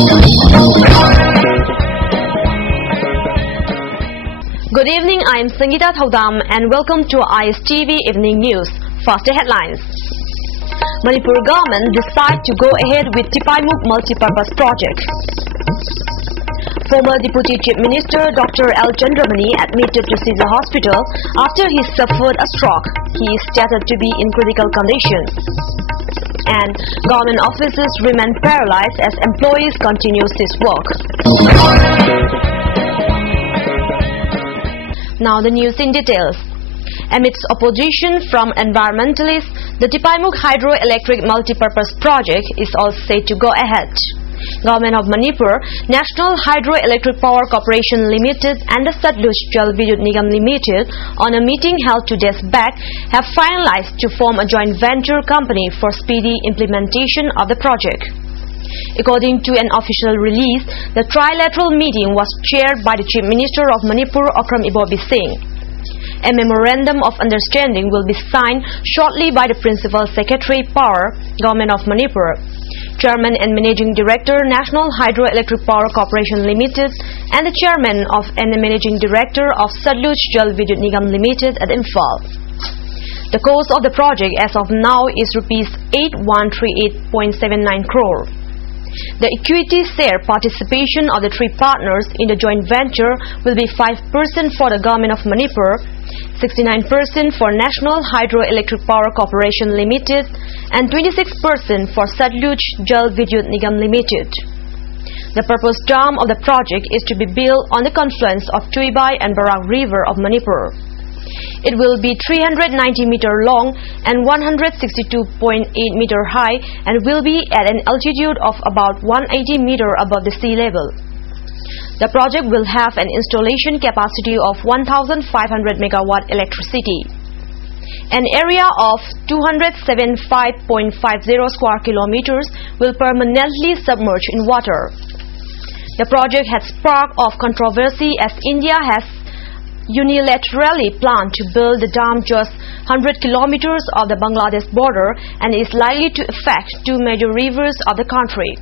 Good evening, I am Sangeeta Thaudam and welcome to ISTV Evening News. First headlines. Manipur government decides to go ahead with Tipaimuk multi-purpose project. Former Deputy Chief Minister Dr. L. Chandramani admitted to Caesar Hospital after he suffered a stroke. He is stated to be in critical condition. And government offices remain paralyzed as employees continue this work. Now the news in details. Amidst opposition from environmentalists, the Tipaimuk hydroelectric multi-purpose project is all set to go ahead. Government of Manipur, National Hydroelectric Power Corporation Limited and the Satluj Jal Vidyut Nigam Limited on a meeting held 2 days back have finalized to form a joint venture company for speedy implementation of the project. According to an official release, the trilateral meeting was chaired by the Chief Minister of Manipur, Okram Ibobi Singh. A memorandum of understanding will be signed shortly by the Principal Secretary Power, Government of Manipur, Chairman and Managing Director, National Hydroelectric Power Corporation Limited, and the Chairman of and Managing Director of Satluj Jal Vidyut Nigam Limited at Imphal. The cost of the project as of now is Rs 8138.79 crore. The equity share participation of the three partners in the joint venture will be 5% for the Government of Manipur, 69% for National Hydroelectric Power Corporation Limited, and 26% for Satluj Jal Vidyut Nigam Limited. The proposed dam of the project is to be built on the confluence of Tuibai and Barak River of Manipur. It will be 390 meter long and 162.8 meter high and will be at an altitude of about 180 meter above the sea level. The project will have an installation capacity of 1,500 megawatt electricity. An area of 275.50 square kilometers will permanently submerge in water. The project has sparked of controversy as India has unilaterally planned to build the dam just 100 kilometers of the Bangladesh border and is likely to affect two major rivers of the country.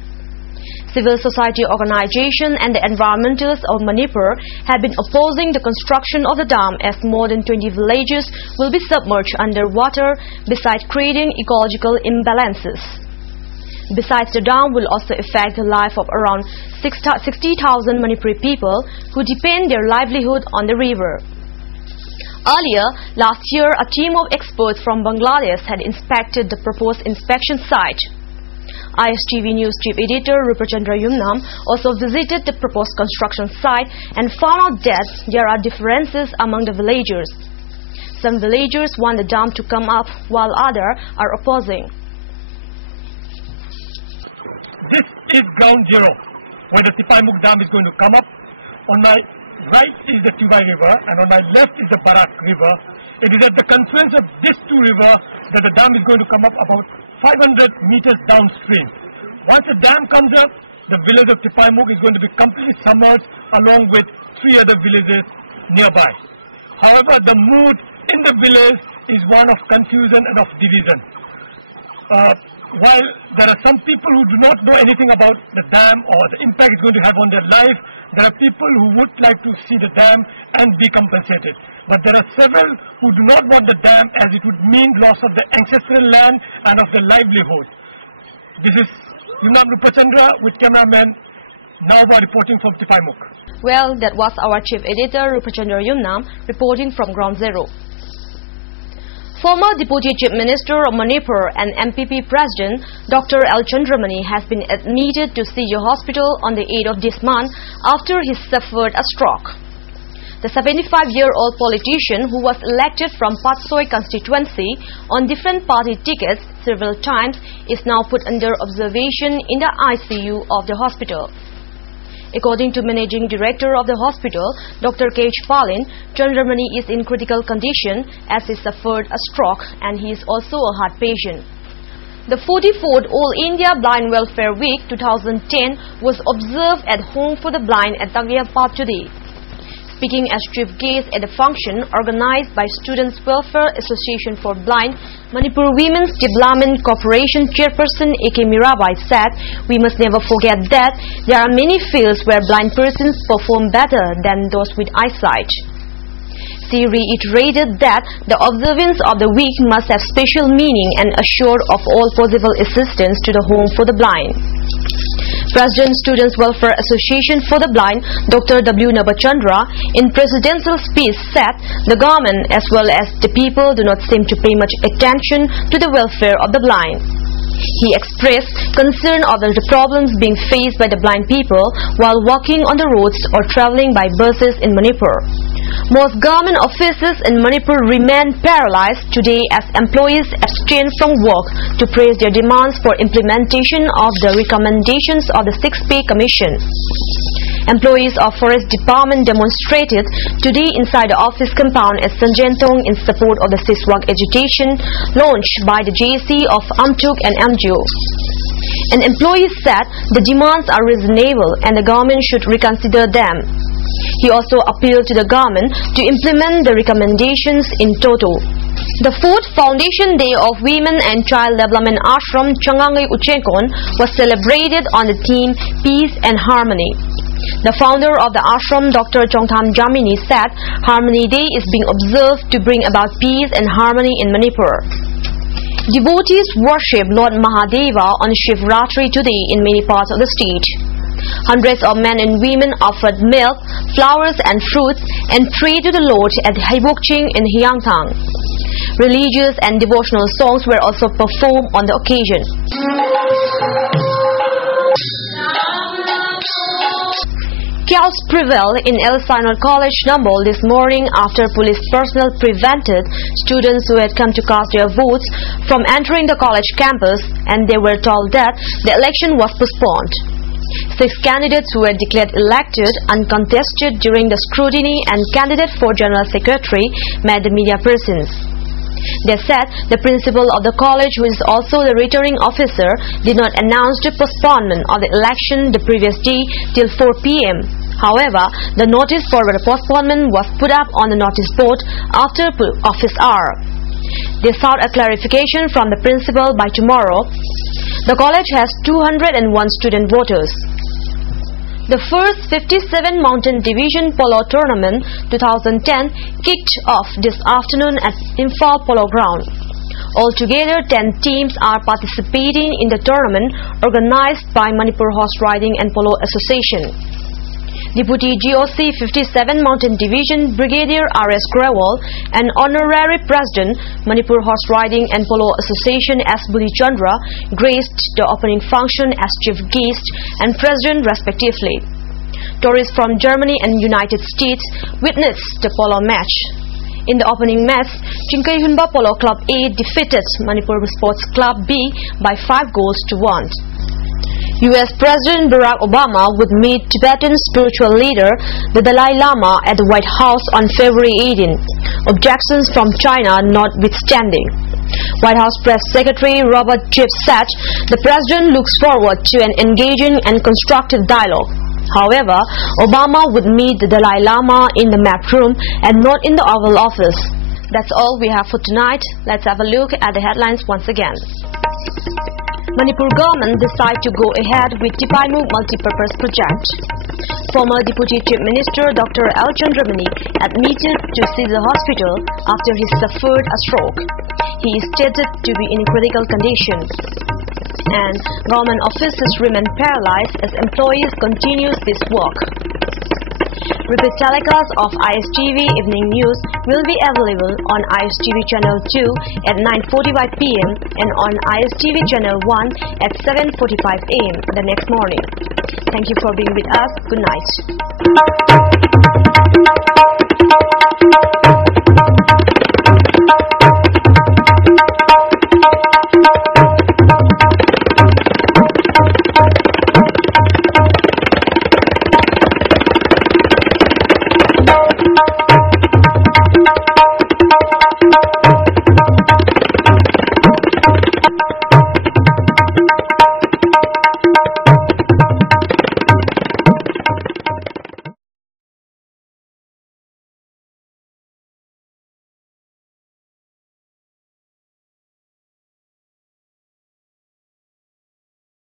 Civil society organizations and the environmentalists of Manipur have been opposing the construction of the dam as more than 20 villages will be submerged underwater, besides creating ecological imbalances. Besides, the dam will also affect the life of around 60,000 Manipuri people who depend their livelihood on the river. Earlier, last year, a team of experts from Bangladesh had inspected the proposed inspection site. ISTV News Chief Editor Rupachandra Yumnam also visited the proposed construction site and found out that there are differences among the villagers. Some villagers want the dam to come up while others are opposing. This is ground zero, where the Tipaimuk Dam is going to come up. On my right is the Tubai River, and on my left is the Barak River. It is at the confluence of these two rivers that the dam is going to come up about 500 meters downstream. Once the dam comes up, the village of Tipaimuk is going to be completely submerged along with 3 other villages nearby. However, the mood in the village is one of confusion and of division. While there are some people who do not know anything about the dam or the impact it's going to have on their life, there are people who would like to see the dam and be compensated. But there are several who do not want the dam as it would mean loss of the ancestral land and of their livelihood. This is Yumnam Rupachandra with cameraman Nauba reporting from Tipaimuk. Well, that was our Chief Editor Rupachandra Yumnam reporting from Ground Zero. Former Deputy Chief Minister of Manipur and MPP President Dr. L. Chandramani has been admitted to Caesar Hospital on the 8th of this month after he suffered a stroke. The 75-year-old politician who was elected from Patsoi constituency on different party tickets several times is now put under observation in the ICU of the hospital. According to Managing Director of the hospital, Dr. K. Palin, Chandramani is in critical condition as he suffered a stroke and he is also a heart patient. The 44th All India Blind Welfare Week 2010 was observed at Home for the Blind at Tagliapap today. Speaking as chief guest at a function organized by Students' Welfare Association for Blind, Manipur Women's Development Corporation Chairperson A.K. Mirabai said, "We must never forget that there are many fields where blind persons perform better than those with eyesight." She reiterated that the observance of the week must have special meaning and assured of all possible assistance to the home for the blind. President Students Welfare Association for the Blind, Dr. W. Nabachandra, in presidential speech said the government as well as the people do not seem to pay much attention to the welfare of the blind. He expressed concern over the problems being faced by the blind people while walking on the roads or traveling by buses in Manipur. Most government offices in Manipur remain paralyzed today as employees abstain from work to praise their demands for implementation of the recommendations of the 6th Pay Commission. Employees of Forest Department demonstrated today inside the office compound at Sanjentong in support of the Siswak agitation launched by the JC of Amtuk and Amjo. An employee said the demands are reasonable and the government should reconsider them. He also appealed to the government to implement the recommendations in toto. The 4th Foundation Day of Women and Child Development Ashram Changangai Uchenkon was celebrated on the theme Peace and Harmony. The founder of the ashram, Dr. Chongtham Jamini, said Harmony Day is being observed to bring about peace and harmony in Manipur. Devotees worship Lord Mahadeva on Shivratri today in many parts of the state. Hundreds of men and women offered milk, flowers and fruits and prayed to the Lord at Haibokching in Hyangthang. Religious and devotional songs were also performed on the occasion. Chaos prevailed in El Sinor College, Nambol this morning after police personnel prevented students who had come to cast their votes from entering the college campus, and they were told that the election was postponed. 6 candidates who were declared elected uncontested during the scrutiny and candidate for General Secretary met the media persons. They said the principal of the college, who is also the returning officer, did not announce the postponement of the election the previous day till 4 p.m. However, the notice for the postponement was put up on the notice board after office hour. They sought a clarification from the principal by tomorrow. The college has 201 student voters. The first 57 Mountain Division Polo Tournament 2010 kicked off this afternoon at Imphal Polo Ground. Altogether, 10 teams are participating in the tournament organized by Manipur Horse Riding and Polo Association. Deputy GOC 57 Mountain Division Brigadier R.S. Grewal and Honorary President Manipur Horse Riding and Polo Association S. Budhi Chandra graced the opening function as chief guest and president respectively. Tourists from Germany and United States witnessed the polo match. In the opening match, Chinkaihunba Polo Club A defeated Manipur Sports Club B by 5 goals to 1. U.S. President Barack Obama would meet Tibetan spiritual leader the Dalai Lama at the White House on February 18, objections from China notwithstanding. White House Press Secretary Robert Gibbs said the president looks forward to an engaging and constructive dialogue. However, Obama would meet the Dalai Lama in the map room and not in the Oval Office. That's all we have for tonight. Let's have a look at the headlines once again. Manipur government decide to go ahead with Tipaimuk multi-purpose project. Former Deputy Chief Minister Dr. L. Chandramani admitted to Caesar Hospital after he suffered a stroke. He is stated to be in critical condition. And government offices remain paralyzed as employees continue this work. Repeat telecast of ISTV Evening News will be available on ISTV Channel 2 at 9:45 p.m. and on ISTV Channel 1 at 7:45 a.m. the next morning. Thank you for being with us. Good night.